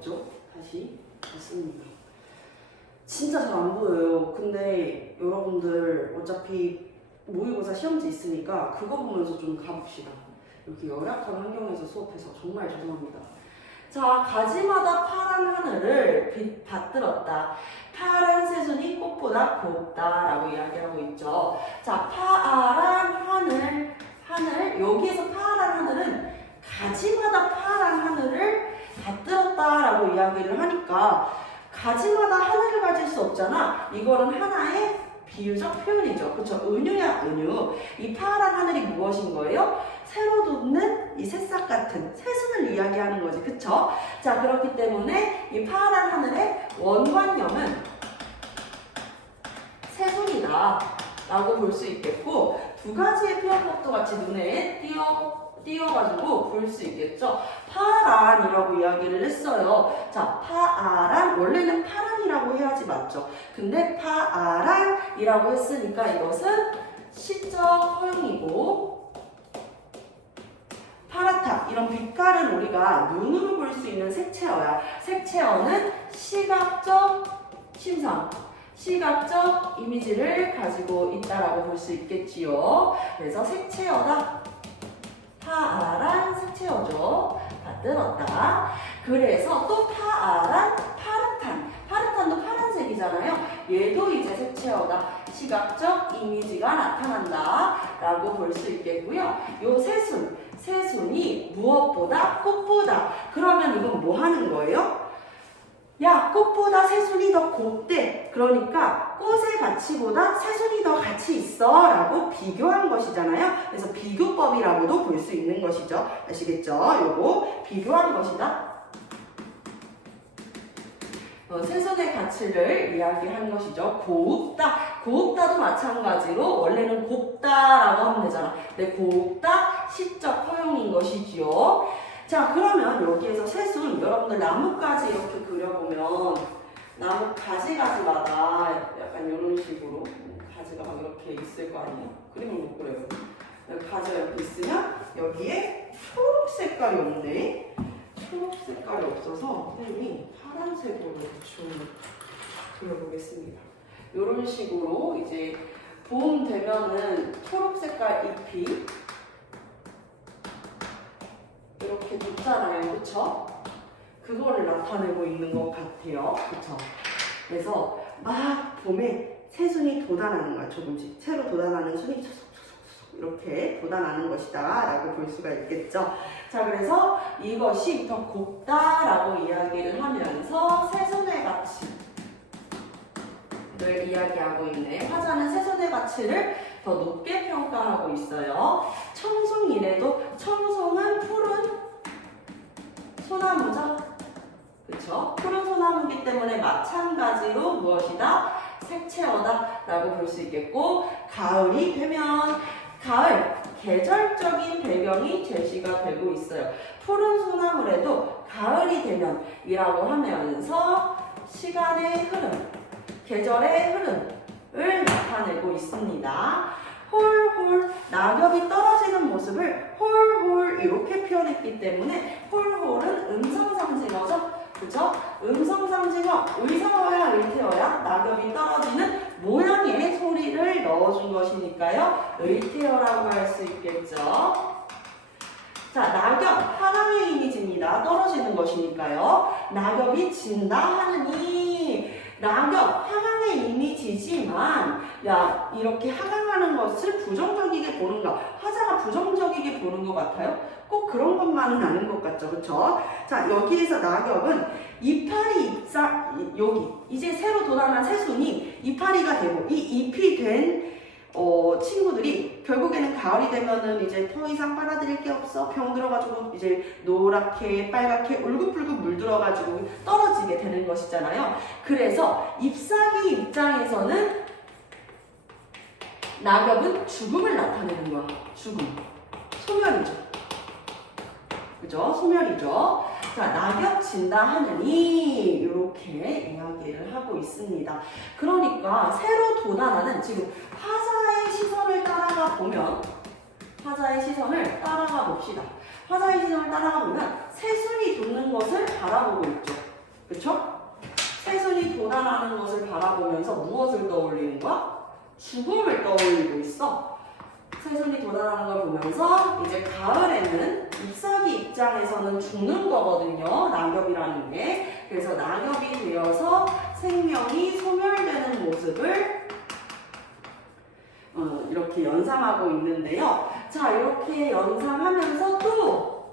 다시 봤습니다. 진짜 잘 안 보여요. 근데 여러분들 어차피 모의고사 시험지 있으니까 그거 보면서 좀 가봅시다. 이렇게 열악한 환경에서 수업해서 정말 죄송합니다. 자, 가지마다 파란 하늘을 받들었다. 파란 새순이 꽃보다 곱다 라고 이야기하고 있죠. 자, 파란 하늘, 여기에서 파란 하늘은 가지마다 파란 하늘을 받들었다 라고 이야기를 하니까 가지마다 하늘을 가질 수 없잖아. 이거는 하나의 비유적 표현이죠. 그쵸? 은유야, 은유. 이 파란 하늘이 무엇인 거예요? 새로 돋는 이 새싹 같은 새순을 이야기하는 거지. 그쵸? 자, 그렇기 때문에 이 파란 하늘의 원관념은 새순이다 라고 볼 수 있겠고, 두 가지의 표현법도 같이 눈에 띄어가지고 볼 수 있겠죠. 파란이라고 이야기를 했어요. 자, 파란, 원래는 파란이라고 해야지 맞죠. 근데 파란이라고 했으니까 이것은 시적 허용이고, 파랗다, 이런 빛깔은 우리가 눈으로 볼 수 있는 색채어야. 색채어는 시각적 심상, 시각적 이미지를 가지고 있다라고 볼 수 있겠지요. 그래서 색채어다. 파란 색채어죠. 받들었다. 그래서 또 파란, 파릇한도 파란색이잖아요. 얘도 이제 색채어다. 시각적 이미지가 나타난다 라고 볼 수 있겠고요. 요 새순이 무엇보다 꽃보다. 그러면 이건 뭐 하는 거예요? 야, 꽃보다 새순이 더 곱대. 그러니까 꽃의 가치보다 새순이 더 가치 있어 라고 비교한 것이잖아요. 그래서 비교법이라고도 볼 수 있는 것이죠. 아시겠죠? 요거 비교한 것이다. 새순의 가치를 이야기한 것이죠. 곱다도 마찬가지로 원래는 곱다라고 하면 되잖아. 근데 곱다 시적 허용인 것이지요. 자, 그러면 여기에서 새순, 여러분들 나뭇가지 이렇게 그려보면 나무 가지마다 약간 이런 식으로 가지가 막 이렇게 있을 거 아니에요? 그림을 못 그려요. 가지가 이렇게 있으면 여기에 초록 색깔이 없네. 초록 색깔이 없어서 선생님이 파란색으로 좀 그려보겠습니다. 이런 식으로 이제 봄 되면은 초록 색깔 잎이 이렇게 돋잖아요. 그쵸? 그거를 나타내고 있는 것 같아요. 그쵸? 그래서 막 봄에 새순이 돋아나는 거야. 조금씩. 새로 돋아나는 순이 소속소속 이렇게 돋아나는 것이다 라고 볼 수가 있겠죠. 자, 그래서 이것이 더 곱다 라고 이야기를 하면서 새순의 가치를 이야기하고 있네. 화자는 새순의 가치를 더 높게 평가하고 있어요. 청송이래도 청송은 푸른 소나무죠. 그쵸? 푸른 소나무이기 때문에 마찬가지로 무엇이다? 색채어다 라고 볼 수 있겠고, 가을이 되면 가을, 계절적인 배경이 제시가 되고 있어요. 푸른 소나무래도 가을이 되면 이라고 하면서 시간의 흐름, 계절의 흐름을 나타내고 있습니다. 홀홀, 낙엽이 떨어지는 모습을 홀홀 이렇게 표현했기 때문에 홀홀은 음성상징어죠. 그죠? 음성상징어, 의성어야 의태어야 낙엽이 떨어지는 모양의 소리를 넣어준 것이니까요. 의태어라고 할 수 있겠죠. 자, 낙엽, 하강의 이미지입니다. 떨어지는 것이니까요. 낙엽이 진다 하느니, 낙엽, 하강의 이미지지만, 야, 이렇게 하강하는 것을 부정적이게 보는가? 화자가 부정적이게 보는 것 같아요? 꼭 그런 것만은 아닌 것 같죠, 그쵸? 자, 여기에서 낙엽은 이파리 여기, 이제 새로 돋아난 새순이 이파리가 되고, 이 잎이 된 친구들이 결국에는 가을이 되면은 이제 더 이상 빨아들일 게 없어. 병 들어가지고 이제 노랗게 빨갛게 울긋불긋 물들어가지고 떨어지게 되는 것이잖아요. 그래서 잎사귀 입장에서는 낙엽은 죽음을 나타내는 거야. 죽음. 소멸이죠. 그죠? 소멸이죠. 자, 낙엽 진다 하느니 이렇게 이야기를 하고 있습니다. 그러니까 새로 돋아나는 지금 화자의 시선을 따라가 보면 화자의 시선을 따라가 봅시다. 화자의 시선을 따라가 보면 새순이 돋는 것을 바라보고 있죠. 그쵸? 새순이 돋아나는 것을 바라보면서 무엇을 떠올리는 거야? 죽음을 떠올리고 있어. 새순이 돋아나는 걸 보면서 이제 가을에는 잎사귀 입장에서는 죽는 거거든요. 낙엽이라는 게. 그래서 낙엽이 되어서 생명이 소멸되는 모습을 이렇게 연상하고 있는데요. 자, 이렇게 연상하면서 또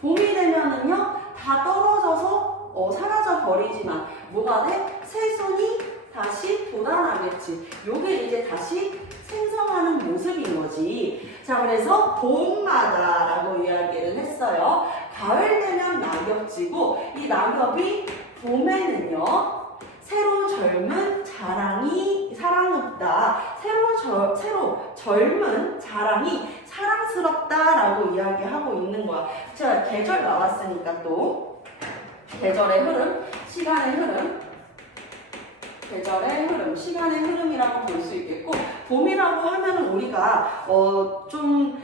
봄이 되면은요, 다 떨어져서 사라져 버리지만 뭐가 돼? 새순이 다시 돋아나겠지. 요게 이제 다시 생성하는 모습인 거지. 자, 그래서 봄마다라고 이야기를 했어요. 가을 되면 낙엽지고 이 낙엽이 봄에는요, 새로 젊은 자랑이 사랑없다. 새로 젊은 자랑이 사랑스럽다라고 이야기하고 있는 거야. 자, 계절 나왔으니까 또 계절의 흐름, 시간의 흐름, 계절의 흐름, 시간의 흐름이라고 볼 수 있겠고, 봄이라고 하면은 우리가 좀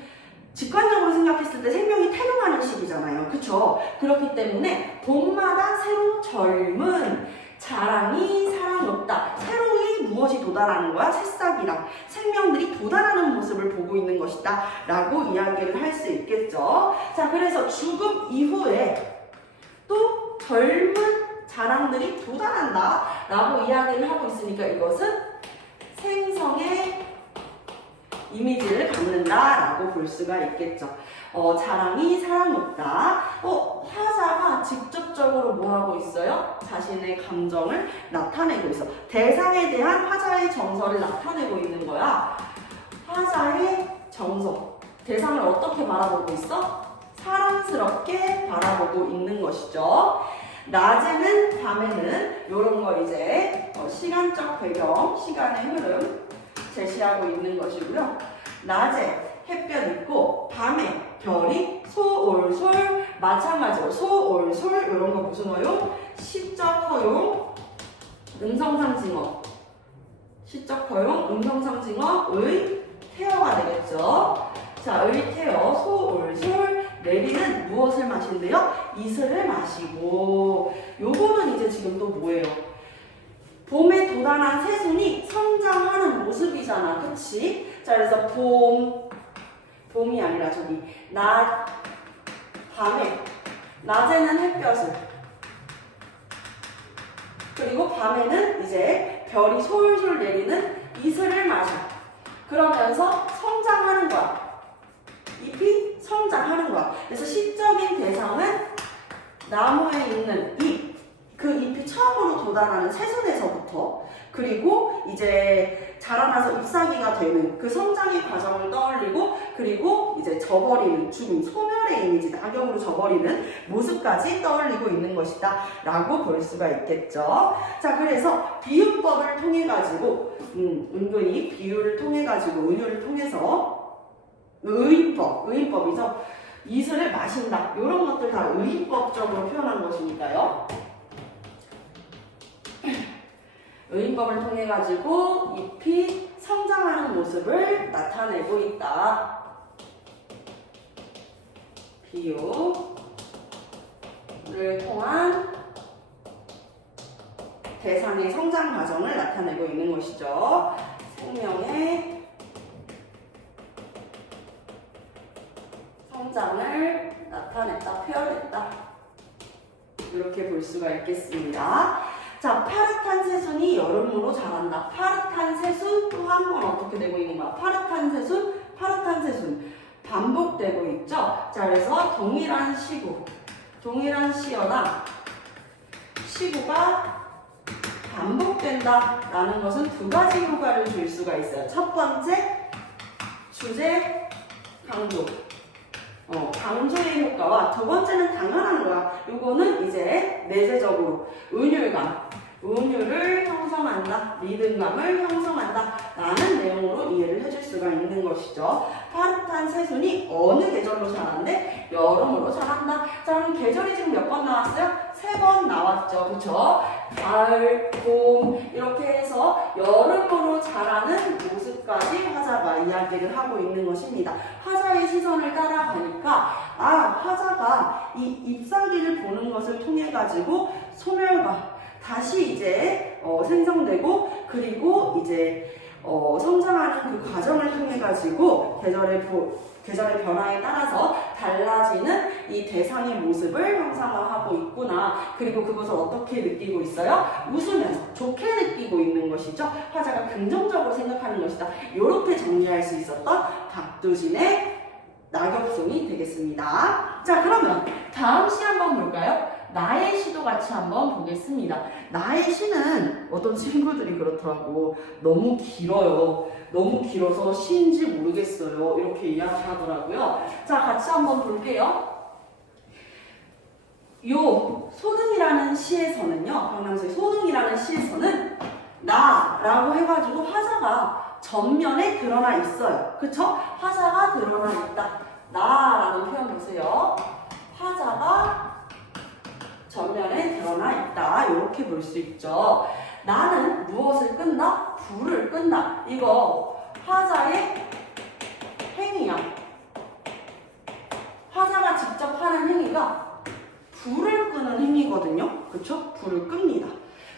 직관적으로 생각했을 때 생명이 태동하는 시기잖아요. 그쵸? 그렇기 때문에 봄마다 새로 젊은 자랑이 사랑없다. 새로이 무엇이 도달하는 거야? 새싹이랑 생명들이 도달하는 모습을 보고 있는 것이다 라고 이야기를 할 수 있겠죠. 자, 그래서 죽음 이후에 또 젊은 자랑들이 도달한다 라고 이야기를 하고 있으니까 이것은 생성의 이미지를 갖는다 라고 볼 수가 있겠죠. 자랑이 사랑없다. 화자가 직접적으로 뭐 하고 있어요? 자신의 감정을 나타내고 있어. 대상에 대한 화자의 정서를 나타내고 있는 거야. 화자의 정서. 대상을 어떻게 바라보고 있어? 사랑스럽게 바라보고 있는 것이죠. 낮에는 밤에는 이런 거 이제 시간적 배경, 시간의 흐름 제시하고 있는 것이고요. 낮에 햇볕 있고 밤에 별이 소올솔, 마찬가지로 소올솔 이런 거 무슨 어용? 시적 허용, 음성상징어. 시적 허용, 음성상징어의 태어가 되겠죠. 자, 의 태어, 소올솔, 내리는 무엇을 마신대요? 이슬을 마시고. 요거는 이제 지금 또 뭐예요? 봄에 도달한 새순이 성장하는 모습이잖아. 그치? 자, 그래서 봄이 아니라 저기 밤에 낮에는 햇볕을, 그리고 밤에는 이제 별이 솔솔 내리는 이슬을 마셔. 그러면서 성장하는 거야. 잎이 성장하는 거야. 그래서 시적인 대상은 나무에 있는 잎, 그 잎이 처음으로 도달하는 새순에서부터, 그리고 이제 자라나서 잎사귀가 되는 그 성장의 과정을 떠올리고, 그리고 이제 져버리는 죽음, 소멸의 이미지, 낙엽으로 져버리는 모습까지 떠올리고 있는 것이다 라고 볼 수가 있겠죠. 자, 그래서 비유법을 통해 가지고 은근히 비유를 통해 가지고 은유를 통해서 의인법이죠. 이슬을 마신다. 이런 것들 다 의인법적으로 표현한 것이니까요. 의인법을 통해 가지고 잎이 성장하는 모습을 나타내고 있다. 비유를 통한 대상의 성장 과정을 나타내고 있는 것이죠. 생명의 성장을 나타냈다, 표현했다. 이렇게 볼 수가 있겠습니다. 자, 파릇한 새순이 여름으로 자란다. 파릇한 새순 또 한 번 어떻게 되고 있는 거야? 파릇한 새순 반복되고 있죠. 자, 그래서 동일한 시어나 시구가 반복된다라는 것은 두 가지 효과를 줄 수가 있어요. 첫 번째, 주제 강조. 강조의 효과와 두 번째는 당연한 거야. 요거는 이제 내재적으로 은율감, 은율을 형성 형성한다. 리듬감을 형성한다. 라는 내용으로 이해를 해줄 수가 있는 것이죠. 파릇한 새순이 어느 계절로 자란대? 여름으로 자란다. 자, 그럼 계절이 지금 몇 번 나왔어요? 3번 나왔죠. 그쵸? 가을, 봄 이렇게 해서 여름으로 자라는 모습까지 화자가 이야기를 하고 있는 것입니다. 화자의 시선을 따라가니까 화자가 이 잎사귀를 보는 것을 통해 가지고 소멸과 다시 이제 생성되고 그리고 이제 성장하는 그 과정을 통해 가지고 계절의 변화에 따라서 달라지는 이 대상의 모습을 형상화하고 있구나. 그리고 그것을 어떻게 느끼고 있어요? 웃으면서 좋게 느끼고 있는 것이죠. 화자가 긍정적으로 생각하는 것이다. 이렇게 정리할 수 있었던 박두진의 낙엽송이 되겠습니다. 자, 그러면 다음 시 한번 볼까요? 나의 시도 같이 한번 보겠습니다. 나의 시는 어떤 친구들이 그렇더라고. 너무 길어요. 너무 길어서 시인지 모르겠어요. 이렇게 이야기하더라고요. 자, 같이 한번 볼게요. 요 소등이라는 시에서는요. 강남수의 소등이라는 시에서는 나라고 해가지고 화자가 전면에 드러나 있어요. 그쵸? 화자가 드러나 있다. 나라는 표현 보세요. 화자가 전면에 드러나 있다. 이렇게 볼 수 있죠. 나는 무엇을 끈다? 불을 끈다. 이거 화자의 행위야. 화자가 직접 하는 행위가 불을 끄는 행위거든요. 그쵸? 불을 끕니다.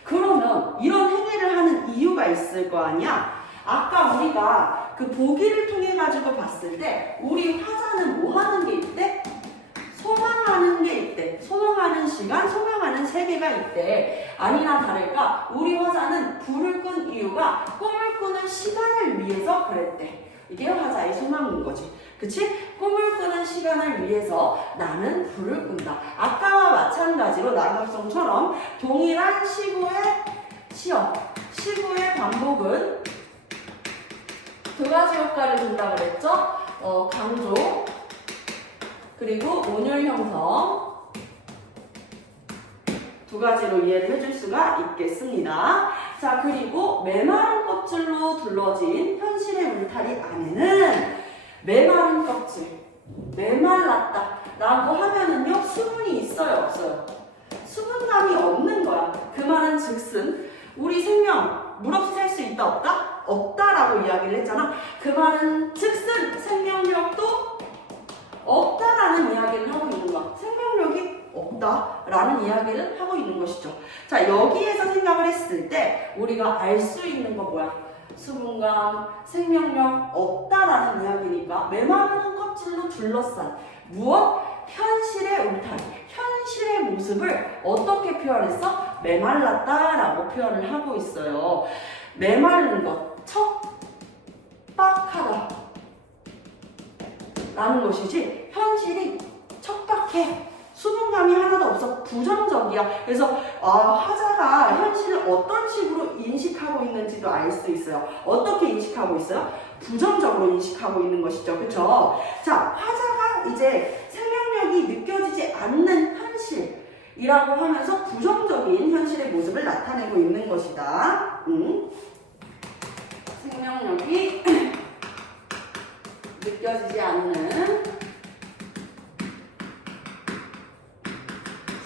그러면 이런 행위를 하는 이유가 있을 거 아니야? 아까 우리가 그 보기를 통해 가지고 봤을 때 우리 화자는 뭐 하는 게 있대? 소망하는 게 있대. 소망하는 시간, 소망하는 세계가 있대. 아니나 다를까 우리 화자는 불을 끈 이유가 꿈을 꾸는 시간을 위해서 그랬대. 이게 화자의 소망인 거지. 그치? 꿈을 꾸는 시간을 위해서 나는 불을 끈다. 아까와 마찬가지로 낙엽송처럼 동일한 시구의 시어, 시구의 반복은 두 가지 효과를 준다고 그랬죠? 강조 그리고 온율 형성 두 가지로 이해를 해줄 수가 있겠습니다. 자, 그리고 메마른 껍질로 둘러진 현실의 울타리 안에는 메마른 껍질, 메말랐다 라고 하면은요 수분이 있어요, 없어요? 수분감이 없는 거야. 그 말은 즉슨 우리 생명 물 없이 살 수 있다, 없다? 없다라고 이야기를 했잖아. 그 말은 즉슨 생명력도 없다라는 이야기를 하고 있는 거야. 생명력이 없다라는 이야기를 하고 있는 것이죠. 자, 여기에서 생각을 했을 때 우리가 알 수 있는 거 뭐야? 수분감, 생명력 없다라는 이야기니까 메마른 껍질로 둘러싼 무엇? 현실의 울타리, 현실의 모습을 어떻게 표현했어? 메말랐다라고 표현을 하고 있어요. 메마른 것, 척박하다 라는 것이지 현실이 척박해. 수분감이 하나도 없어. 부정적이야. 그래서 화자가 현실을 어떤 식으로 인식하고 있는지도 알 수 있어요. 어떻게 인식하고 있어요? 부정적으로 인식하고 있는 것이죠. 그쵸? 자, 화자가 이제 생명력이 느껴지지 않는 현실이라고 하면서 부정적인 현실의 모습을 나타내고 있는 것이다. 생명력이 느껴지지 않는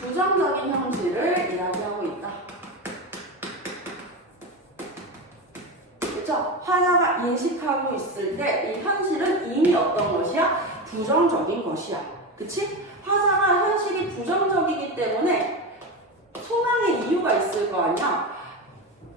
부정적인 현실을 이야기하고 있다. 그렇죠? 화자가 인식하고 있을 때 이 현실은 이미 어떤 것이야? 부정적인 것이야. 그치? 화자가 현실이 부정적이기 때문에 소망의 이유가 있을 거 아니야?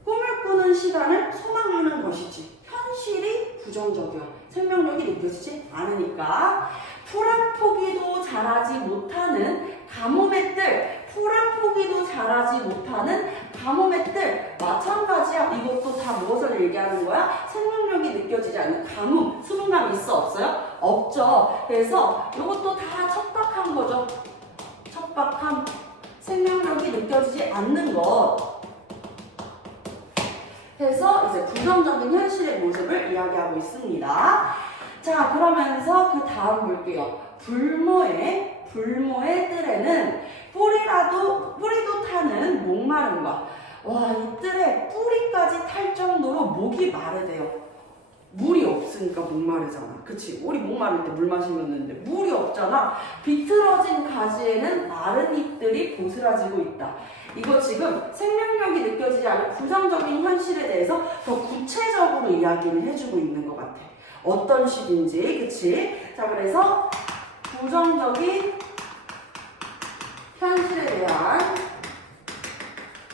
꿈을 꾸는 시간을 소망하는 것이지. 현실이 부정적이야. 생명력이 느껴지지 않으니까. 풀 한 포기도 자라지 못하는 가뭄의 뜰, 풀 한 포기도 자라지 못하는 가뭄의 뜰 마찬가지야. 이것도 다 무엇을 얘기하는 거야? 생명력이 느껴지지 않는 가뭄, 수분감이 있어, 없어요? 없죠. 그래서 이것도 다 척박한 거죠. 척박함, 생명력이 느껴지지 않는 것. 해서 이제 부정적인 현실의 모습을 이야기하고 있습니다. 자, 그러면서 그 다음 볼게요. 불모의 뜰에는 뿌리도 타는 목마름과 와, 이 뜰에 뿌리까지 탈 정도로 목이 마르대요. 물이 없으니까 목마르잖아. 그치? 우리 목마를 때 물 마시면 되는데 물이 없잖아. 비틀어진 가지에는 마른 잎들이 보스라지고 있다. 이거 지금 생명력이 느껴지지 않는 부정적인 현실에 대해서 더 구체적으로 이야기를 해주고 있는 것 같아. 어떤 식인지, 그치? 자, 그래서 부정적인 현실에 대한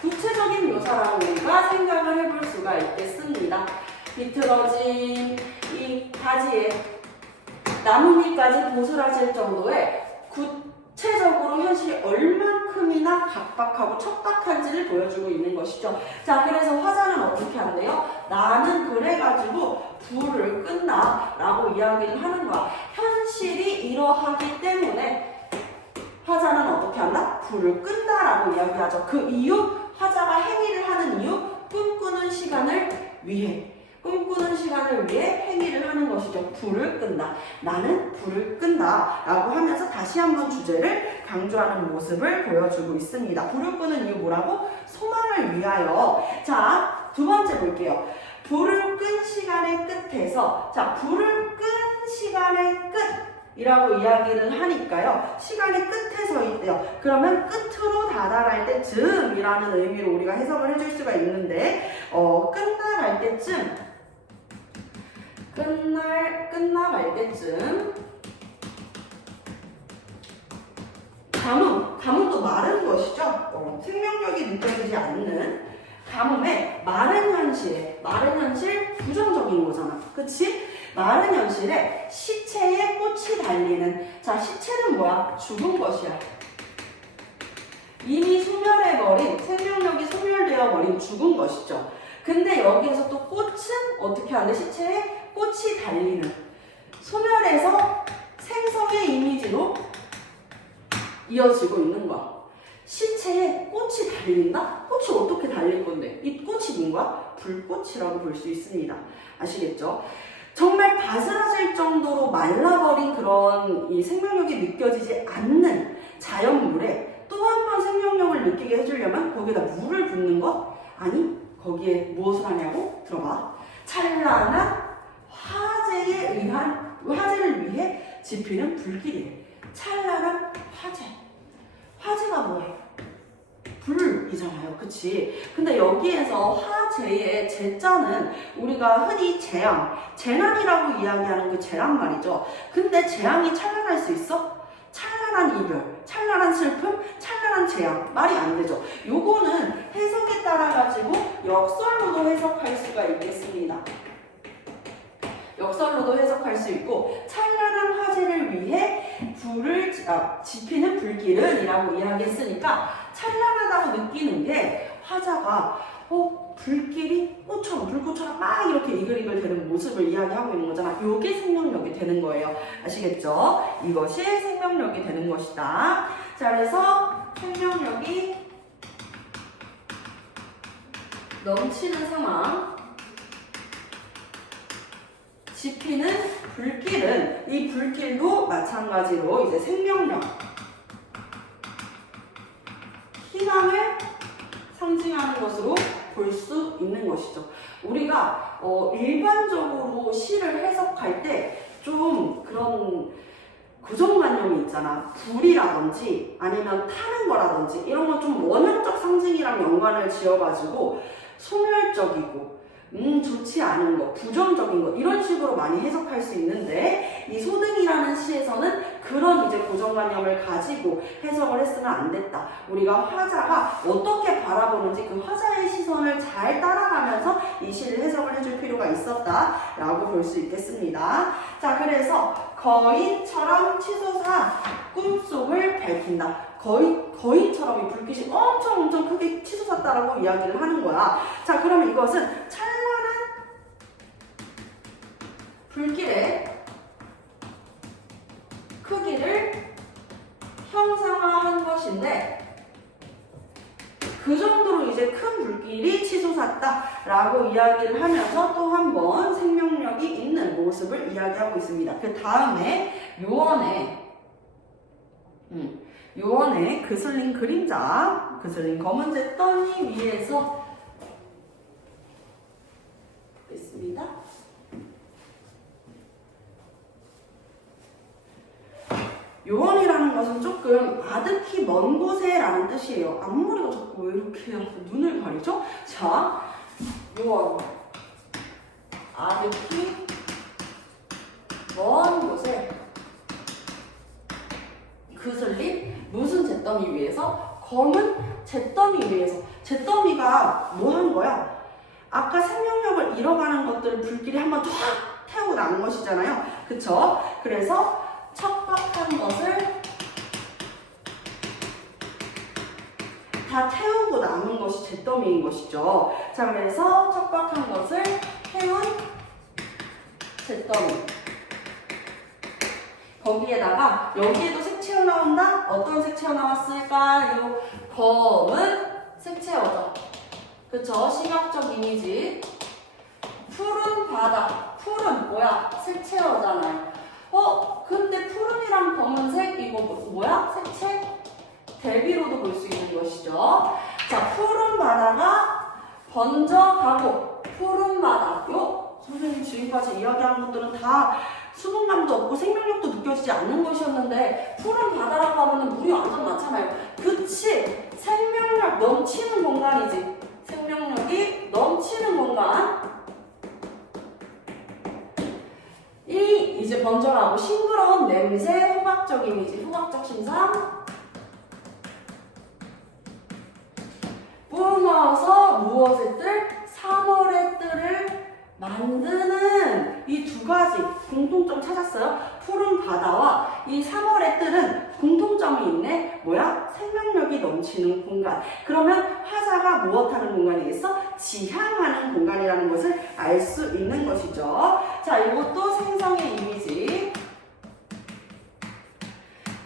구체적인 묘사라고 우리가 생각을 해볼 수가 있겠습니다. 비틀어진 이 가지에 나뭇잎까지 보스라질 정도의 구체적으로 현실이 얼만큼이나 각박하고 척박한지를 보여주고 있는 것이죠. 자, 그래서 화자는 어떻게 한대요? 나는 그래가지고 불을 끈다 라고 이야기를 하는 거야. 현실이 이러하기 때문에 화자는 어떻게 한다? 불을 끈다 라고 이야기하죠. 그 이유, 화자가 행위를 하는 이유, 꿈꾸는 시간을 위해 행위를 하는 것이죠. 불을 끈다. 나는 불을 끈다 라고 하면서 다시 한번 주제를 강조하는 모습을 보여주고 있습니다. 불을 끄는 이유 뭐라고? 소망을 위하여. 자, 두 번째 볼게요. 불을 끈 시간의 끝에서, 자, 불을 끈 시간의 끝이라고 이야기를 하니까요. 시간의 끝에 서 있대요. 그러면 끝으로 다다랄 때쯤이라는 의미로 우리가 해석을 해줄 수가 있는데, 끝나갈 때쯤, 끝나갈 때쯤, 가뭄도 마른 것이죠. 생명력이 느껴지지 않는 가뭄의 마른 현실 부정적인 거잖아. 그치? 마른 현실에 시체에 꽃이 달리는, 자, 시체는 뭐야? 죽은 것이야. 이미 소멸해버린, 생명력이 소멸되어 버린 죽은 것이죠. 근데 여기에서 또 꽃은 어떻게 하는데? 시체에 꽃이 달리는, 소멸해서 생성의 이미지로 이어지고 있는 거야. 시체에 꽃이 달린다? 꽃이 어떻게 달릴 건데? 이 꽃이 뭔가? 불꽃이라고 볼 수 있습니다. 아시겠죠? 정말 바스라질 정도로 말라버린 그런 이 생명력이 느껴지지 않는 자연물에 또 한 번 생명력을 느끼게 해주려면 거기에다 물을 붓는 것? 아니, 거기에 무엇을 하냐고? 들어봐. 찬란한 화제를 위해 지피는 불길이래. 찬란한 화제가 뭐예요? 불이잖아요. 그치? 근데 여기에서 화재의 재자는 우리가 흔히 재난이라고 이야기하는 그 재난 말이죠. 근데 재앙이 찬란할 수 있어? 찬란한 이별, 찬란한 슬픔, 찬란한 재앙, 말이 안 되죠. 요거는 해석에 따라 가지고 역설로도 해석할 수가 있겠습니다. 역설로도 해석할 수 있고, 찬란한 화제를 위해 불을 지피는 불길은 이라고 이야기했으니까 찬란하다고 느끼는 게 화자가 불길이 불꽃처럼 막 이렇게 이글이글 되는 모습을 이야기하고 있는 거잖아. 요게 생명력이 되는 거예요. 아시겠죠? 이것이 생명력이 되는 것이다. 자, 그래서 생명력이 넘치는 상황, 지피는 불길은, 이 불길도 마찬가지로 이제 생명력, 희망을 상징하는 것으로 볼 수 있는 것이죠. 우리가 일반적으로 시를 해석할 때 좀 그런 고정관념이 있잖아. 불이라든지 아니면 타는 거라든지 이런 건 좀 원형적 상징이랑 연관을 지어가지고 소멸적이고 좋지 않은 거, 부정적인 거 이런 식으로 많이 해석할 수 있는데, 이 소등이라는 시에서는 그런 이제 고정관념을 가지고 해석을 했으면 안 됐다. 우리가 화자가 어떻게 바라보는지 그 화자의 시선을 잘 따라가면서 이 시를 해석을 해줄 필요가 있었다라고 볼 수 있겠습니다. 자, 그래서 거인처럼 치솟아 꿈속을 밝힌다. 거인처럼 이 불빛이 엄청 크게 치솟았다라고 이야기를 하는 거야. 자, 그러면 이것은 찬란한 불길의 크기를 형상화한 것인데, 그 정도로 이제 큰 불길이 치솟았다라고 이야기를 하면서 또 한 번 생명력이 있는 모습을 이야기하고 있습니다. 그 다음에 묘원에 요원의 그슬린 그림자, 그슬린 검은색 떠니 위에서 있습니다. 요원이라는 것은 조금 아득히 먼 곳에 라는 뜻이에요. 앞머리가 자꾸 왜 이렇게 눈을 가리죠? 자, 요원. 아득히 먼 곳에 그슬린 무슨 잿더미 위에서? 검은 잿더미 위에서. 잿더미가 뭐 한 거야? 아까 생명력을 잃어가는 것들을 불길이 한번 쫙 태우고 난 것이잖아요. 그쵸? 그래서 척박한 것을 다 태우고 남은 것이 잿더미인 것이죠. 자, 그래서 척박한 것을 태운 잿더미. 거기에다가 여기에도 색채어 나온다? 어떤 색채어 나왔을까요? 검은 색채어죠. 그쵸? 시각적 이미지. 푸른 바다. 푸른 뭐야? 색채어잖아요. 근데 푸른이랑 검은색 이거 뭐야? 색채? 대비로도 볼 수 있는 것이죠. 자, 푸른 바다가 번져가고 푸른 바다. 선생님 지금까지 이야기한 것들은 다 수분감도 없고 생명력도 느껴지지 않는 것이었는데 푸른 바다라고 하면 물이 완전 많잖아요. 그치? 생명력 넘치는 공간이지. 생명력이 넘치는 공간. 이제 번져가고 싱그러운 냄새, 후각적 이미지, 후각적 신상. 뿜어서 무엇의 뜰? 3월의 뜰을 만드는 이 두 가지 공통점 찾았어요? 푸른 바다와 이 3월의 뜰은 공통점이 있네. 뭐야? 생명력이 넘치는 공간. 그러면 화자가 무엇하는 공간이겠어? 지향하는 공간이라는 것을 알 수 있는 것이죠. 자, 이것도 생성의 이미지.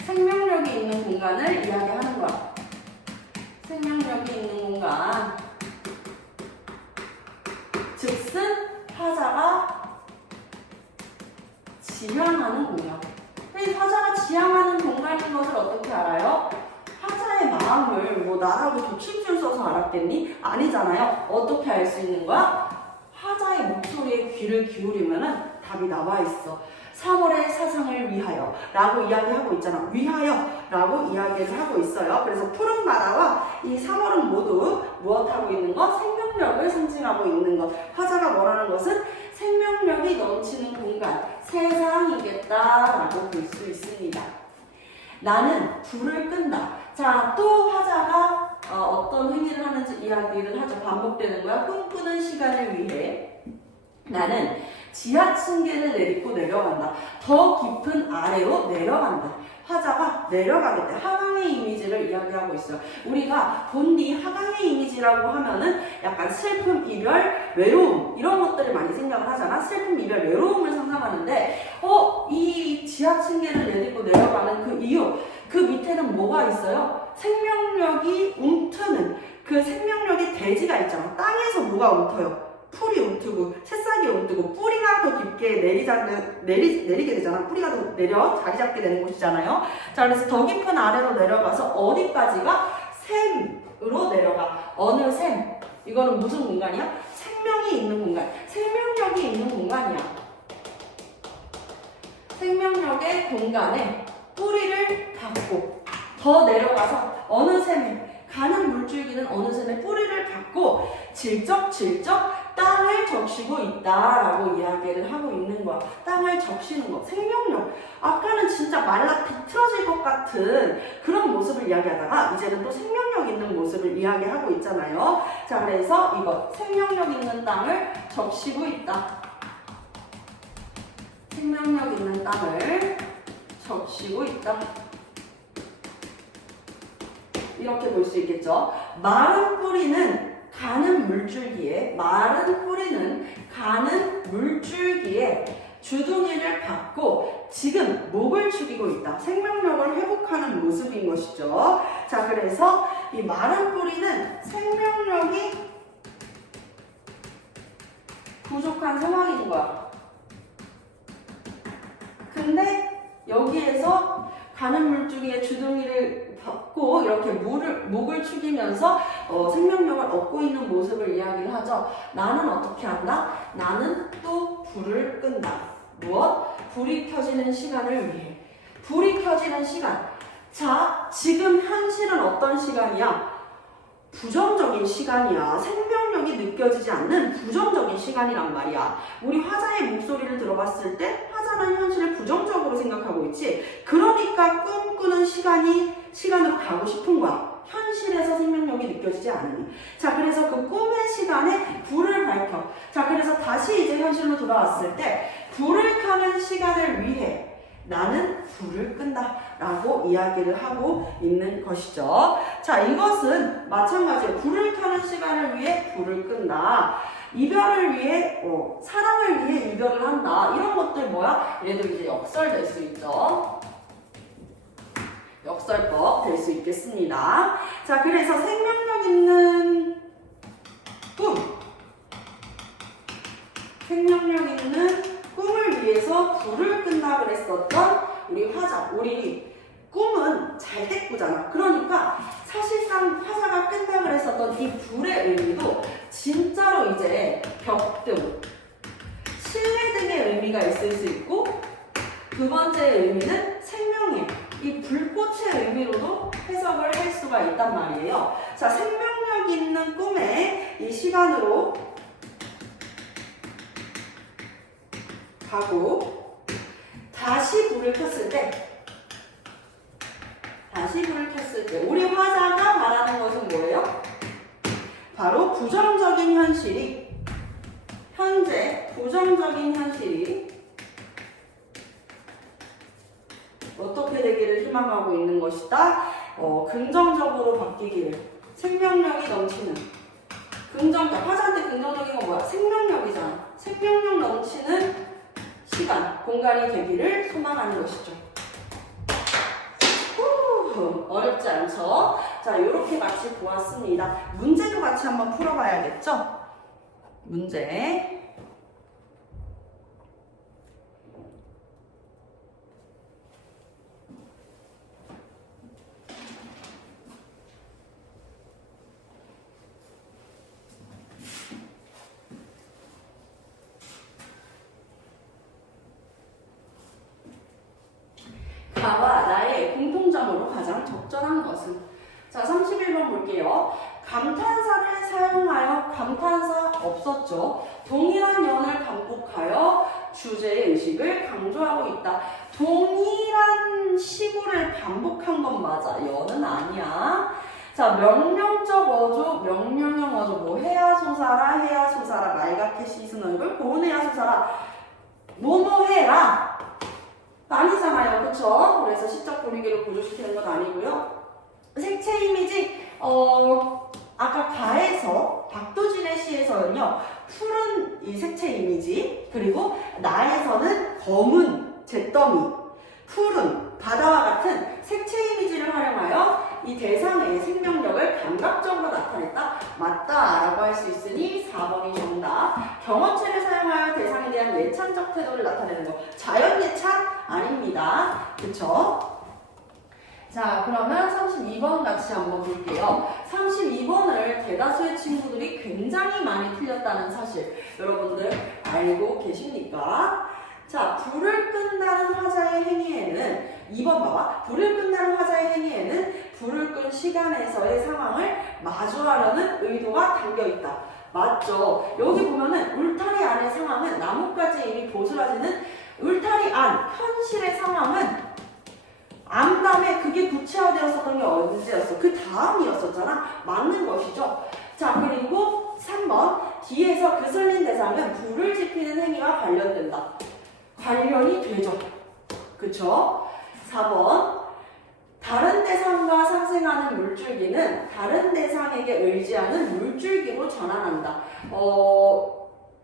생명력이 있는 공간을 이야기하는 거야. 생명력이 있는 공간. 즉슨 화자가 지향하는 공간. 이 화자가 지향하는 공간인 것을 어떻게 알아요? 화자의 마음을 뭐 나라고 도침줄 써서 알았겠니? 아니잖아요. 어떻게 알 수 있는 거야? 화자의 목소리에 귀를 기울이면은 답이 나와 있어. 3월의 사상을 위하여 라고 이야기하고 있잖아. 위하여 라고 이야기를 하고 있어요. 그래서 푸른 바다와 이 3월은 모두 무엇하고 있는 것? 생명력을 상징하고 있는 것. 화자가 원하는 것은 생명력이 넘치는 공간, 세상이겠다라고 볼 수 있습니다. 나는 불을 끈다. 자, 또 화자가 어떤 행위를 하는지 이야기를 하죠. 반복되는 거야. 꿈꾸는 시간을 위해. 나는 지하층계를 내딛고 내려간다. 더 깊은 아래로 내려간다. 화자가 내려가게 돼. 하강의 이미지를 이야기하고 있어요. 우리가 본디 하강의 이미지라고 하면은 약간 슬픔, 이별, 외로움 이런 것들을 많이 생각을 하잖아. 슬픔, 이별, 외로움을 상상하는데 이 지하층계를 내딛고 내려가는 그 이유, 그 밑에는 뭐가 있어요? 생명력이 움트는 그 생명력의 대지가 있잖아. 땅에서 뭐가 움터요? 풀이 움트고 새싹이 움트고 뿌리가 더 깊게 내리게 되잖아. 뿌리가 더 내려 자리 잡게 되는 곳이잖아요. 자, 그래서 더 깊은 아래로 내려가서 어디까지가? 샘으로 내려가. 어느 샘? 이거는 무슨 공간이야? 생명이 있는 공간. 생명력이 있는 공간이야. 생명력의 공간에 뿌리를 닫고 더 내려가서 어느 샘에 가는 물줄기는 어느 샘에 뿌리를 닫고 질적질적 땅을 적시고 있다라고 이야기를 하고 있는 거야. 땅을 적시는 거. 생명력. 아까는 진짜 말라 비틀어질 것 같은 그런 모습을 이야기하다가 이제는 또 생명력 있는 모습을 이야기하고 있잖아요. 자, 그래서 이거 생명력 있는 땅을 적시고 있다. 생명력 있는 땅을 적시고 있다. 이렇게 볼 수 있겠죠. 마른 뿌리는 가는 물줄기에, 마른 뿌리는 가는 물줄기에 주둥이를 받고 지금 목을 축이고 있다. 생명력을 회복하는 모습인 것이죠. 자, 그래서 이 마른 뿌리는 생명력이 부족한 상황인 거야. 근데 여기에서 가는 물줄기에 주둥이를 걷고 이렇게 목을 축이면서 생명력을 얻고 있는 모습을 이야기를 하죠. 나는 어떻게 한다? 나는 또 불을 끈다. 무엇? 불이 켜지는 시간을 위해. 불이 켜지는 시간. 자, 지금 현실은 어떤 시간이야? 부정적인 시간이야. 생명력이 느껴지지 않는 부정적인 시간이란 말이야. 우리 화자의 목소리를 들어봤을 때 화자는 현실을 부정적으로 생각하고 있지. 그러니까 꿈꾸는 시간으로 가고 싶은 거야. 현실에서 생명력이 느껴지지 않으니. 자, 그래서 그 꿈의 시간에 불을 밝혀. 자, 그래서 다시 이제 현실로 돌아왔을 때 불을 켜는 시간을 위해 나는 불을 끈다 라고 이야기를 하고 있는 것이죠. 자, 이것은 마찬가지로 불을 켜는 시간을 위해 불을 끈다. 이별을 위해 사랑을 위해 이별을 한다. 이런 것들 뭐야? 얘도 이제 역설될 수 있죠. 역설법 될 수 있겠습니다. 자, 그래서 생명력 있는 꿈, 생명력 있는 꿈을 위해서 불을 끈다 그랬었던 우리 화자. 우리 꿈은 잘 때 꾸잖아. 그러니까 사실상 화자가 끈다 그랬었던 이 불의 의미도 진짜로 이제 벽등, 실내 등의 의미가 있을 수 있고, 두 번째 의미는 생명의, 이 불꽃의 의미로도 해석을 할 수가 있단 말이에요. 자, 생명력 있는 꿈의 이 시간으로 가고 다시 불을 켰을 때 우리 화자가 말하는 것은 뭐예요? 바로 부정적인 현실이 현재 부정적인 현실이 어떻게 되기를 희망하고 있는 것이다. 긍정적으로 바뀌기를, 생명력이 넘치는, 화자한테 긍정적인 건 뭐야? 생명력이잖아. 생명력 넘치는 시간, 공간이 되기를 소망하는 것이죠. 어렵지 않죠? 자, 이렇게 같이 보았습니다. 문제도 같이 한번 풀어봐야겠죠? 문제. 가와 나의 공통점으로 가장 적절한 것은? 자, 31번 볼게요. 감탄사를 사용하여, 감탄사 없었죠. 동일한 연을 반복하여 주제의 의식을 강조하고 있다. 동일한 시구를 반복한 건 맞아. 연은 아니야. 자, 명령적 어조, 명령형 어조, 뭐 해야 소사라, 말갛게 씻은 얼굴, 고운 해야 소사라, 뭐뭐 해라 아니잖아요. 그쵸? 그래서 시적 분위기를 고조시키는 건 아니고요. 색채 이미지, 아까 가에서, 박도진의 시에서는요, 푸른 이 색채 이미지, 그리고 나에서는 검은 잿더미, 푸른 바다와 같은 색채 이미지를 활용하여 이 대상의 생명력을 감각적으로 나타냈다. 맞다라고 할 수 있으니 4번이 정답. 경험체를 사용하여 대상에 대한 예찬적 태도를 나타내는 거. 자연 예찬? 아닙니다. 그쵸? 자, 그러면 32번 같이 한번 볼게요. 32번을 대다수의 친구들이 굉장히 많이 틀렸다는 사실 여러분들 알고 계십니까? 자, 불을 끈다는 화자의 행위에는 2번 봐봐. 불을 끈다는 화자의 행위에는 불을 끈 시간에서의 상황을 마주하려는 의도가 담겨있다. 맞죠? 여기 보면은 울타리 안의 상황은 나뭇가지 잎이 보스라지는 울타리 안, 현실의 상황은 암담에 그게 구체화되었었던 게 언제였어? 그 다음이었었잖아. 맞는 것이죠. 자, 그리고 3번 뒤에서 그슬린 대상은 불을 지피는 행위와 관련된다. 관련이 되죠. 그쵸? 4번 다른 대상과 상생하는 물줄기는 다른 대상에게 의지하는 물줄기로 전환한다.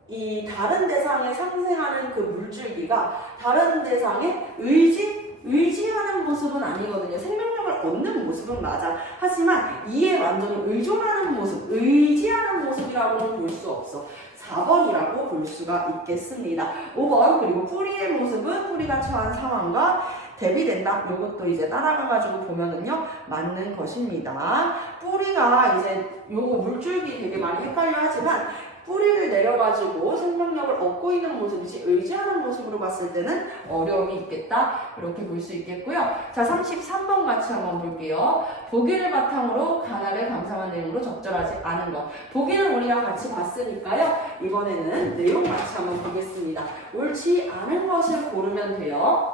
이 다른 대상에 상생하는 그 물줄기가 다른 대상에 의지하는 모습은 아니거든요. 생명력을 얻는 모습은 맞아. 하지만 이에 완전히 의존하는 모습, 의지하는 모습이라고는 볼 수 없어. 4번이라고 볼 수가 있겠습니다. 5번 그리고 뿌리의 모습은 뿌리가 처한 상황과 대비된다. 요것도 이제 따라가가지고 보면은요, 맞는 것입니다. 뿌리가 이제 요거 물줄기 되게 많이 헷갈려 하지만 뿌리를 내려가지고 생명력을 얻고 있는 모습이지 의지하는 모습으로 봤을 때는 어려움이 있겠다. 이렇게 볼 수 있겠고요. 자, 33번 같이 한번 볼게요. 보기를 바탕으로 가나를 감상한 내용으로 적절하지 않은 것. 보기를 우리가 같이 봤으니까요. 이번에는 내용 같이 한번 보겠습니다. 옳지 않은 것을 고르면 돼요.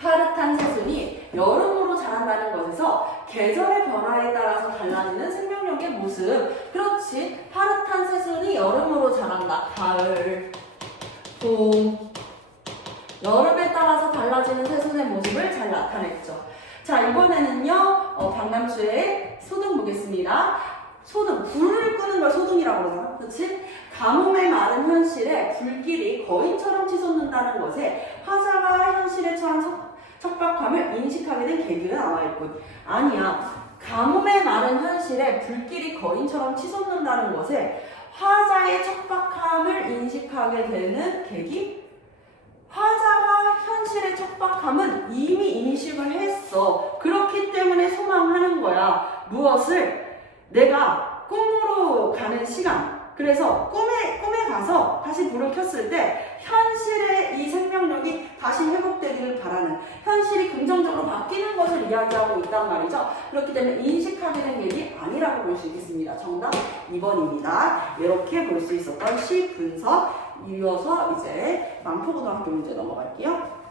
파릇한 새순이 여름으로 자란다는 것에서 계절의 변화에 따라서 달라지는 생명력의 모습. 그렇지. 파릇한 새순이 여름으로 자란다. 가을, 봄, 여름에 따라서 달라지는 새순의 모습을 잘 나타냈죠. 자, 이번에는요, 박남수의 소등 보겠습니다. 소등, 불을 끄는 걸 소등이라고 그러잖아. 그렇지? 가뭄의 마른 현실에 불길이 거인처럼 치솟는다는 것에 화자가 현실에 처한 척박함을 인식하게 된 계기가 나와있군. 아니야. 가뭄의 마른 현실에 불길이 거인처럼 치솟는다는 것에 화자의 척박함을 인식하게 되는 계기? 화자가 현실의 척박함은 이미 인식을 했어. 그렇기 때문에 소망하는 거야. 무엇을? 내가 꿈으로 가는 시간. 그래서 꿈에 가서 다시 불을 켰을 때 현실의 이 생명력이 다시 회복되기를 바라는, 현실이 긍정적으로 바뀌는 것을 이야기하고 있단 말이죠. 그렇기 때문에 인식하게 된 계기 아니라고 볼 수 있겠습니다. 정답 2번입니다. 이렇게 볼 수 있었던 시 분석. 이어서 이제 만포고등학교 문제 넘어갈게요.